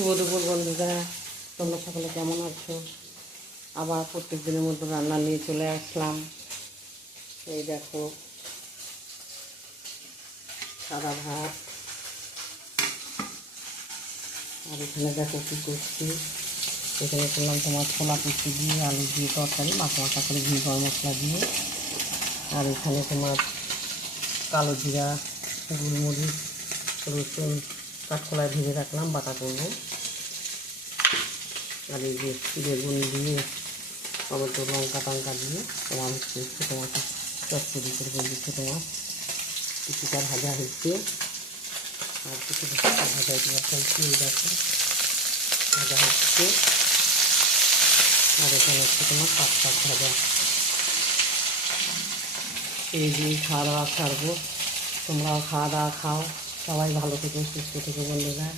শুভ দুপুর বন্ধুরা, তোমরা সকলে কেমন আছো? আবার প্রত্যেক দিনের মতো রান্না নিয়ে চলে আসলাম। এই দেখো, সাদা ভাত, আর এখানে দেখো কী করছি। এখানে করলাম তোমার ছোলা কুচি দিয়ে আলু দিয়ে তরকারি মাখা মাখা করে ঘি গরম মশলা দিয়ে। আর এখানে তোমার কালো জিরা, গোলমরিচ, রসুন কাঠখোলায় ভেজে রাখলাম, বাটা করবো। আর এই যে বেগুন দিয়ে টমেটো লঙ্কা টঙ্কা দিয়ে তোমার হচ্ছে ছোটো মাছ চচ্চড়ি করে বলছি, ছোটো মাছ কিছুটা ভাজা হচ্ছে। আর কিছু ভাজা তোমার চলছে, এই দেখো ভাজা হচ্ছে। আর এখানে হচ্ছে তোমার পাট শাক ভাজা। এই দিয়ে খাওয়া দাওয়া সারবো। তোমরাও খাওয়া দাওয়া খাও, সবাই ভালো থেকো, সুস্থ থেকো বন্ধুরা।